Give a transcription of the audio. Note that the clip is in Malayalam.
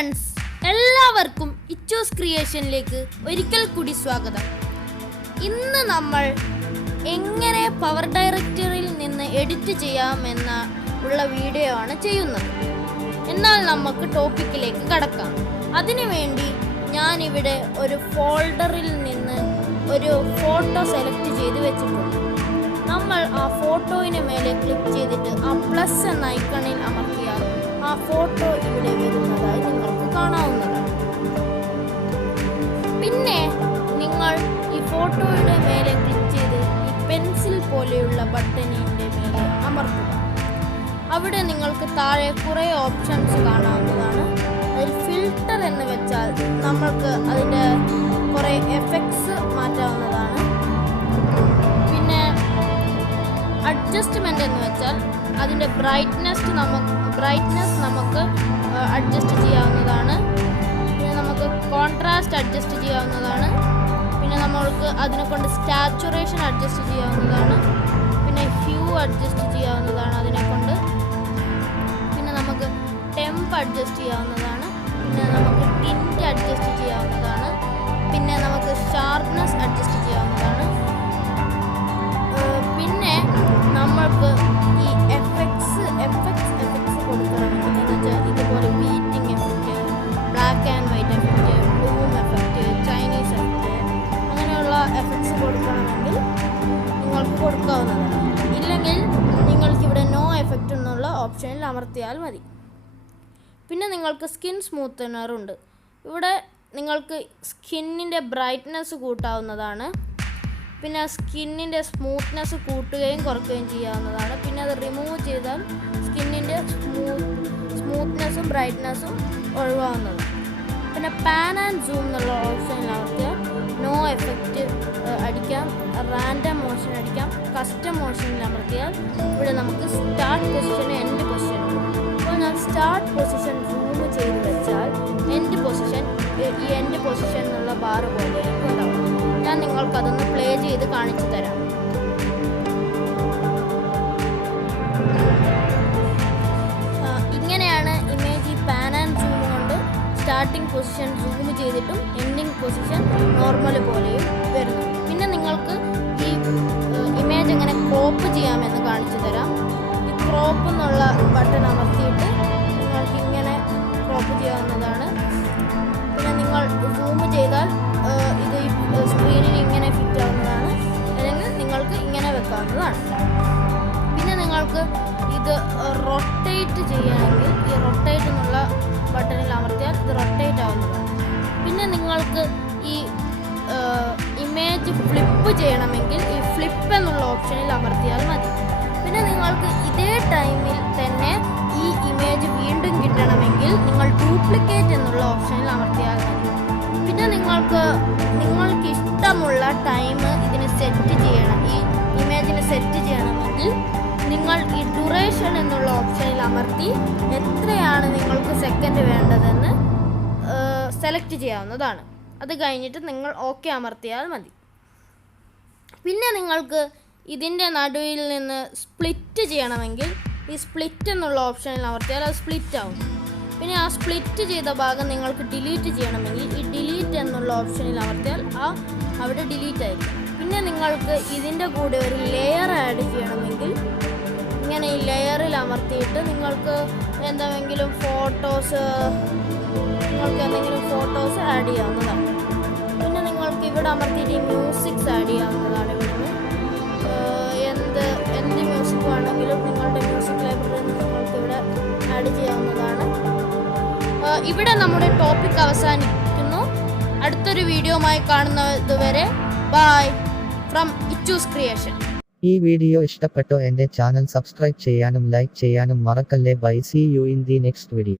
ഫ്രണ്ട്സ്, എല്ലാവർക്കും ഇച്ചൂസ് ക്രിയേഷനിലേക്ക് ഒരിക്കൽ കൂടി സ്വാഗതം. ഇന്ന് നമ്മൾ എങ്ങനെ പവർ ഡയറക്ടറിൽ നിന്ന് എഡിറ്റ് ചെയ്യാമെന്ന ഉള്ള വീഡിയോ ആണ് ചെയ്യുന്നത്. എന്നാൽ നമുക്ക് ടോപ്പിക്കിലേക്ക് കടക്കാം. അതിനുവേണ്ടി ഞാനിവിടെ ഒരു ഫോൾഡറിൽ നിന്ന് ഒരു ഫോട്ടോ സെലക്ട് ചെയ്ത് വെച്ചിട്ടുണ്ട്. നമ്മൾ ആ ഫോട്ടോയിന് മേലെ ക്ലിക്ക് ചെയ്തിട്ട് ആ പ്ലസ് എന്ന ഐക്കണിൽ അമർത്തിയാൽ ആ ഫോട്ടോ ഇവിടെ വരുന്നതായി നിങ്ങൾക്ക് കാണാവുന്നതാണ്. പിന്നെ നിങ്ങൾ ഈ ഫോട്ടോയുടെ മേലെ ക്ലിക്ക് ചെയ്ത് ഈ പെൻസിൽ പോലെയുള്ള ബട്ടണിൻ്റെ മേലെ അമർത്തുക. അവിടെ നിങ്ങൾക്ക് താഴെ കുറേ ഓപ്ഷൻസ് കാണാവുന്നതാണ്. അതിൽ ഫിൽട്ടർ എന്ന് വെച്ചാൽ നമ്മൾക്ക് അതിൻ്റെ കുറേ എഫക്ട്സ് മാറ്റാവുന്നതാണ്. പിന്നെ അഡ്ജസ്റ്റ്മെൻ്റ് എന്ന് വെച്ചാൽ അതിൻ്റെ ബ്രൈറ്റ്നസ് നമുക്ക് അഡ്ജസ്റ്റ് ചെയ്യാവുന്നതാണ്. പിന്നെ നമുക്ക് കോൺട്രാസ്റ്റ് അഡ്ജസ്റ്റ് ചെയ്യാവുന്നതാണ്. പിന്നെ നമ്മൾക്ക് അതിനെ കൊണ്ട് സാച്ചുറേഷൻ അഡ്ജസ്റ്റ് ചെയ്യാവുന്നതാണ്. പിന്നെ ഹ്യൂ അഡ്ജസ്റ്റ് ചെയ്യാവുന്നതാണ് അതിനെ കൊണ്ട്. പിന്നെ നമുക്ക് ടെമ്പ് അഡ്ജസ്റ്റ് ചെയ്യാവുന്നതാണ്. പിന്നെ നമുക്ക് ടിൻറ്റ് അഡ്ജസ്റ്റ് ചെയ്യാവുന്നതാണ്. പിന്നെ നമുക്ക് ഷാർപ്നെസ് അഡ്ജസ്റ്റ് ചെയ്യാവുന്നതാണ്. പിന്നെ നമ്മൾക്ക് ഈ എഫക്ട്സ് കൊടുക്കണമെങ്കിൽ എന്ന് വെച്ചാൽ ഇതുപോലെ beating effect, black and white effect, Bloom effect, Chinese effect, അങ്ങനെയുള്ള എഫക്ട്സ് കൊടുക്കണമെങ്കിൽ നിങ്ങൾക്ക് കൊടുക്കാവുന്നതാണ്. ഇല്ലെങ്കിൽ നിങ്ങൾക്കിവിടെ നോ എഫക്റ്റ് എന്നുള്ള ഓപ്ഷനിൽ അമർത്തിയാൽ മതി. പിന്നെ നിങ്ങൾക്ക് സ്കിൻ സ്മൂത്തനറുണ്ട്. ഇവിടെ നിങ്ങൾക്ക് സ്കിന്നിൻ്റെ ബ്രൈറ്റ്നസ് കൂട്ടാവുന്നതാണ്. പിന്നെ സ്കിന്നിൻ്റെ സ്മൂത്ത്നെസ് കൂട്ടുകയും കുറയ്ക്കുകയും ചെയ്യാവുന്നതാണ്. പിന്നെ അത് റിമൂവ് ചെയ്താൽ സ്കിന്നിൻ്റെ സ്മൂത്ത്നെസ്സും ബ്രൈറ്റ്നസ്സും ഒഴിവാകുന്നതാണ്. പിന്നെ പാൻ ആൻഡ് സൂം എന്നുള്ള ഓപ്ഷനിൽ അമർത്തിയാൽ നോ എഫക്റ്റ് അടിക്കാം, റാൻഡം മോഷൻ അടിക്കാം. കസ്റ്റം മോഷനിൽ അമർത്തിയാൽ ഇവിടെ നമുക്ക് സ്റ്റാർട്ട് പൊസിഷനും എൻഡ് പൊസിഷനും. അപ്പോൾ ഞാൻ സ്റ്റാർട്ട് പൊസിഷൻ സൂം ചെയ്ത് വെച്ചാൽ എൻഡ് പൊസിഷൻ എന്നുള്ള ബാർ പോലെ ഉണ്ടാവും. ഞാൻ നിങ്ങൾക്കതൊന്ന് പ്ലേ ചെയ്ത് കാണിച്ചു തരാം. ഇങ്ങനെയാണ് ഇമേജ് പാൻ ആൻഡ് സൂം കൊണ്ട് സ്റ്റാർട്ടിംഗ് പൊസിഷൻ സൂം ചെയ്തിട്ടും എൻഡിങ് പൊസിഷൻ നോർമൽ പോലെയും വരുന്നു. പിന്നെ നിങ്ങൾക്ക് ഈ ഇമേജ് എങ്ങനെ ക്രോപ്പ് ചെയ്യാമെന്ന് കാണിച്ചു തരാം. ഈ ക്രോപ്പ് എന്നുള്ള ബട്ടൺ അമർത്തിയിട്ട് നിങ്ങൾക്ക് ഇങ്ങനെ ക്രോപ്പ് ചെയ്യാവുന്നതാണ്. പിന്നെ നിങ്ങൾ സൂം ചെയ്താൽ ഇത് സ്ക്രീനിൽ ഇങ്ങനെ ഫിറ്റ് ആവുന്നതാണ്. അല്ലെങ്കിൽ നിങ്ങൾക്ക് ഇങ്ങനെ വെക്കാവുന്നതാണ്. പിന്നെ നിങ്ങൾക്ക് ഇത് റൊട്ടേറ്റ് ചെയ്യുകയാണെങ്കിൽ ഈ റൊട്ടേറ്റ് എന്നുള്ള ബട്ടണിൽ അമർത്തിയാൽ ഇത് റൊട്ടേറ്റ് ആവുന്നതാണ്. പിന്നെ നിങ്ങൾക്ക് ഈ ഇമേജ് ഫ്ലിപ്പ് ചെയ്യണമെങ്കിൽ ഈ ഫ്ലിപ്പ് എന്നുള്ള ഓപ്ഷനിൽ അമർത്തിയാൽ മതി. പിന്നെ നിങ്ങൾക്ക് ഇതേ ടൈമിൽ തന്നെ ഈ ഇമേജ് വീണ്ടും കിട്ടണമെങ്കിൽ നിങ്ങൾ ഡ്യൂപ്ലിക്കേറ്റ് എന്നുള്ള ഓപ്ഷനിൽ അമർത്തിയാൽ മതി. പിന്നെ നിങ്ങൾക്ക് ഇഷ്ടമുള്ള ടൈം ഇതിന് സെറ്റ് ചെയ്യണം. ഈ ഇമേജിന് സെറ്റ് ചെയ്യണമെങ്കിൽ നിങ്ങൾ ഈ ഡ്യൂറേഷൻ എന്നുള്ള ഓപ്ഷനിൽ അമർത്തി എത്രയാണ് നിങ്ങൾക്ക് സെക്കൻഡ് വേണ്ടതെന്ന് സെലക്ട് ചെയ്യാവുന്നതാണ്. അത് കഴിഞ്ഞിട്ട് നിങ്ങൾ ഓക്കെ അമർത്തിയാൽ മതി. പിന്നെ നിങ്ങൾക്ക് ഇതിൻ്റെ നടുവിൽ നിന്ന് സ്പ്ലിറ്റ് ചെയ്യണമെങ്കിൽ ഈ സ്പ്ലിറ്റ് എന്നുള്ള ഓപ്ഷനിൽ അമർത്തിയാൽ അത് സ്പ്ലിറ്റ് ആവും. പിന്നെ ആ സ്പ്ലിറ്റ് ചെയ്ത ഭാഗം നിങ്ങൾക്ക് ഡിലീറ്റ് ചെയ്യണമെങ്കിൽ ഈ ഡിലീറ്റ് എന്നുള്ള ഓപ്ഷനിൽ അമർത്തിയാൽ അവിടെ ഡിലീറ്റ് ആയിരിക്കും. പിന്നെ നിങ്ങൾക്ക് ഇതിൻ്റെ കൂടെ ഒരു ലെയർ ആഡ് ചെയ്യണമെങ്കിൽ ഇങ്ങനെ ഈ ലെയറിൽ അമർത്തിയിട്ട് നിങ്ങൾക്ക് എന്തെങ്കിലും ഫോട്ടോസ് ആഡ് ചെയ്യാവുന്നതാണ്. പിന്നെ നിങ്ങൾക്ക് ഇവിടെ അമർത്തിയിട്ട് ഈ മ്യൂസിക്സ് ആഡ് ചെയ്യാവുന്നതാണ്. ഇവിടുന്ന് എന്ത് മ്യൂസിക് വേണമെങ്കിലും നിങ്ങളുടെ മ്യൂസിക് ലൈബ്രറിയിൽ നിന്ന് നിങ്ങൾക്ക് ഇവിടെ ആഡ് ചെയ്യാവുന്നതാണ്. ഇവിടെ നമ്മുടെ ടോപ്പിക് അവസാനിക്കുന്നു. അടുത്തൊരു വീഡിയോയുമായി കാണുന്നതുവരെ ബൈ ഫ്രം ഇച്ചൂസ് ക്രിയേഷൻ. ഈ വീഡിയോ ഇഷ്ടപ്പെട്ടോ എൻ്റെ ചാനൽ സബ്സ്ക്രൈബ് ചെയ്യാനും ലൈക്ക് ചെയ്യാനും മറക്കല്ലേ. Bye. See you in the next video.